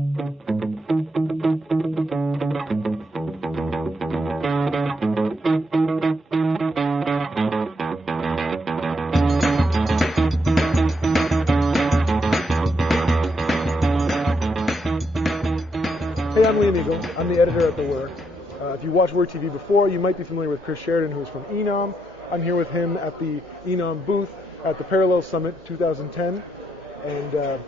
Hey, I'm Liam Eagles. I'm the editor at the WHIR. If you watched WHIR TV before, you might be familiar with Chris Sheridan, who's from eNom. I'm here with him at the eNom booth at the Parallel Summit 2010. And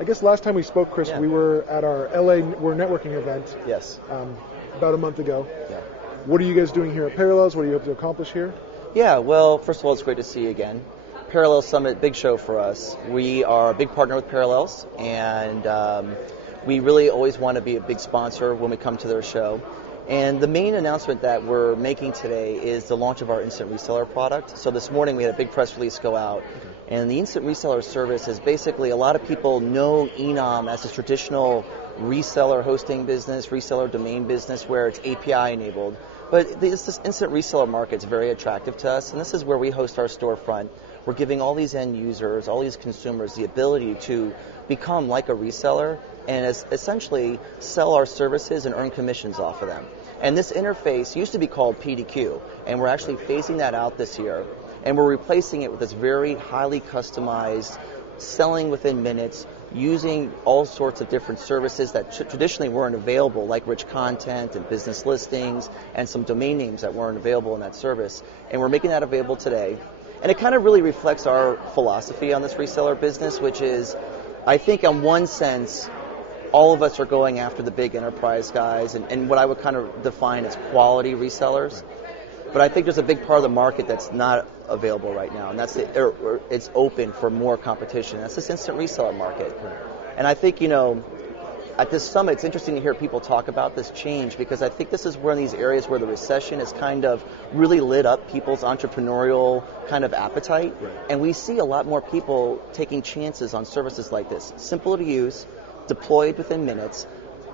I guess last time we spoke, Chris, we were at our LA WHIR networking event. Yes. About a month ago. Yeah. What are you guys doing here at Parallels? What do you hope to accomplish here? Yeah, well, first of all, it's great to see you again. Parallel Summit, big show for us. We are a big partner with Parallels, and we really always want to be a big sponsor when we come to their show. And the main announcement that we're making today is the launch of our Instant Reseller product. So this morning we had a big press release go out, and the Instant Reseller service is basically, a lot of people know eNom as a traditional reseller hosting business, reseller domain business where it's API enabled. But this instant reseller market is very attractive to us, and this is where we host our storefront. We're giving all these end users, all these consumers, the ability to become like a reseller and essentially sell our services and earn commissions off of them. And this interface used to be called PDQ, and we're actually phasing that out this year, and we're replacing it with this very highly customized, selling within minutes, using all sorts of different services that traditionally weren't available, like rich content and business listings and some domain names that weren't available in that service. And we're making that available today. And it kind of really reflects our philosophy on this reseller business, which is, I think in one sense, all of us are going after the big enterprise guys and what I would kind of define as quality resellers. But I think there's a big part of the market that's not available right now, and that's it's open for more competition. That's this instant reseller market. And I think, at this summit, it's interesting to hear people talk about this change, because I think this is one of these areas where the recession has kind of really lit up people's entrepreneurial kind of appetite. And we see a lot more people taking chances on services like this. Simple to use, deployed within minutes,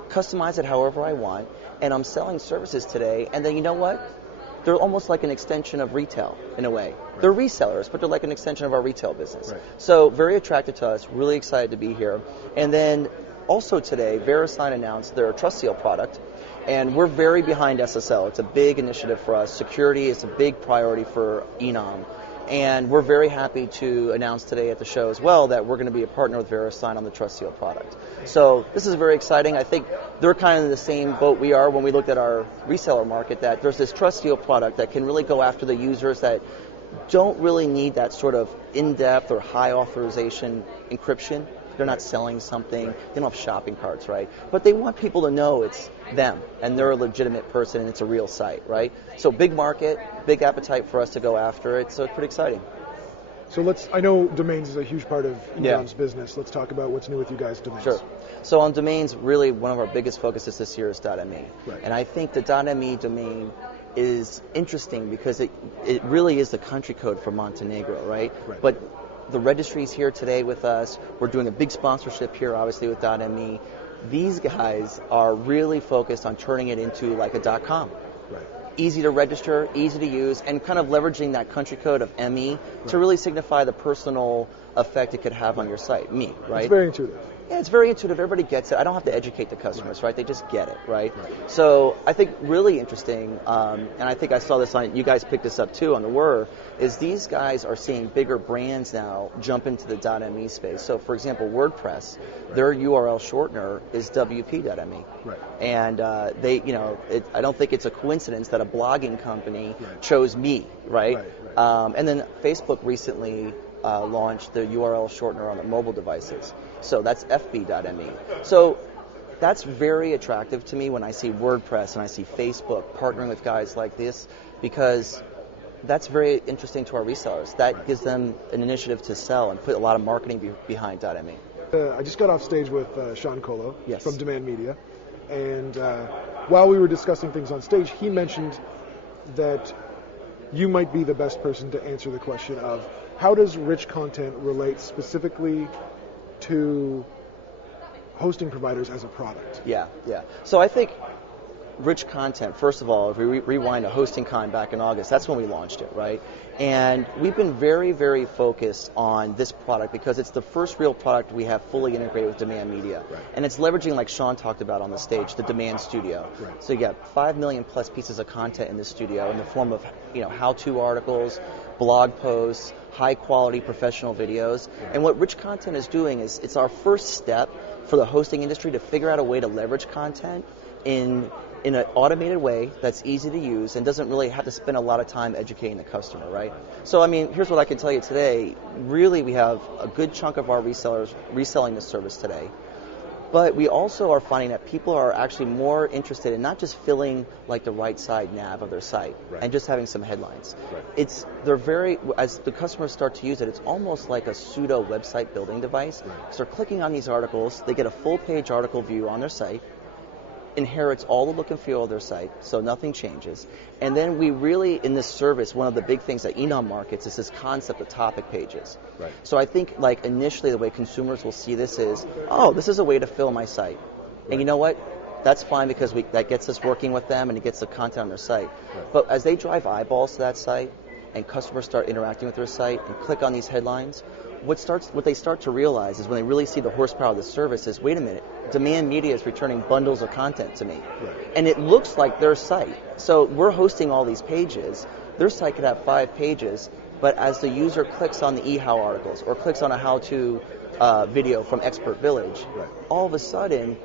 customize it however I want, and I'm selling services today, and then you know what? They're almost like an extension of retail in a way. They're resellers, but they're like an extension of our retail business. So very attracted to us, really excited to be here. And then also today, VeriSign announced their Trust Seal product, and we're very behind SSL. It's a big initiative for us. Security is a big priority for eNom. And we're very happy to announce today at the show as well that we're going to be a partner with VeriSign on the Trust Seal product. So this is very exciting. I think they're kind of in the same boat we are when we looked at our reseller market, that there's this Trust Seal product that can really go after the users that don't really need that sort of in-depth or high authorization encryption. They're not selling something, they don't have shopping carts, right? But they want people to know it's them and they're a legitimate person and it's a real site, right? So big market, big appetite for us to go after it, so it's pretty exciting. So I know domains is a huge part of eNom's business. Let's talk about what's new with you guys, domains. Sure. So on domains, really one of our biggest focuses this year is .me. And I think the .me domain is interesting because it really is the country code for Montenegro, right? But the registry's here today with us. We're doing a big sponsorship here, obviously, with .me. These guys are really focused on turning it into like a .com. Easy to register, easy to use, and kind of leveraging that country code of ME to really signify the personal effect it could have on your site, me, right? It's very intuitive. Yeah, it's very intuitive. Everybody gets it. I don't have to educate the customers, right? They just get it, right? So I think really interesting, and I think I saw this on, you guys picked this up too on the WHIR, is these guys are seeing bigger brands now jump into the .me space. So for example, WordPress, their URL shortener is wp.me. And they, I don't think it's a coincidence that a blogging company chose me, right? And then Facebook recently launched the URL shortener on the mobile devices. So that's fb.me. So that's very attractive to me when I see WordPress and I see Facebook partnering with guys like this, because that's very interesting to our resellers. That gives them an initiative to sell and put a lot of marketing behind .me. I just got off stage with Sean Colo from Demand Media, and while we were discussing things on stage, he mentioned that you might be the best person to answer the question of how does rich content relate specifically to hosting providers as a product? Yeah. So I think rich content, first of all, if we rewind to HostingCon back in August, that's when we launched it, right? And we've been very, very focused on this product because it's the first real product we have fully integrated with demand media. Right. And it's leveraging, like Sean talked about on the stage, the demand studio. Right. So you got 5 million plus pieces of content in the studio in the form of, how-to articles, blog posts, high quality professional videos. Right. And what rich content is doing is it's our first step for the hosting industry to figure out a way to leverage content in an automated way that's easy to use and doesn't really have to spend a lot of time educating the customer, right? So, here's what I can tell you today. Really, we have a good chunk of our resellers reselling this service today. But we also are finding that people are actually more interested in not just filling like the right side nav of their site right. and just having some headlines. Right. As the customers start to use it, it's almost like a pseudo website building device. Right. So they're clicking on these articles, they get a full page article view on their site, inherits all the look and feel of their site, so nothing changes. And then we really, in this service, one of the big things that eNom markets is this concept of topic pages. Right. So I think, like, initially the way consumers will see this is, oh, this is a way to fill my site. Right. And you know what? That's fine because that gets us working with them and it gets the content on their site. Right. But as they drive eyeballs to that site and customers start interacting with their site and click on these headlines, what they start to realize is when they really see the horsepower of the service is, wait a minute, demand media is returning bundles of content to me. Right. And it looks like their site. So we're hosting all these pages. Their site could have 5 pages, but as the user clicks on the eHow articles or clicks on a how-to video from Expert Village, right. all of a sudden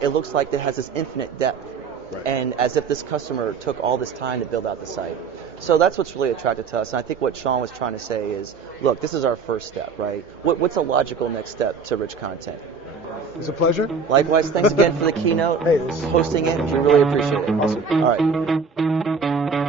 it looks like it has this infinite depth. Right. And as if this customer took all this time to build out the site. So that's what's really attracted to us. And I think what Sean was trying to say is, look, this is our first step, right? What's a logical next step to rich content? It's a pleasure. Likewise, thanks again for the keynote. Hey, this is hosting it. We really appreciate it. Awesome. All right.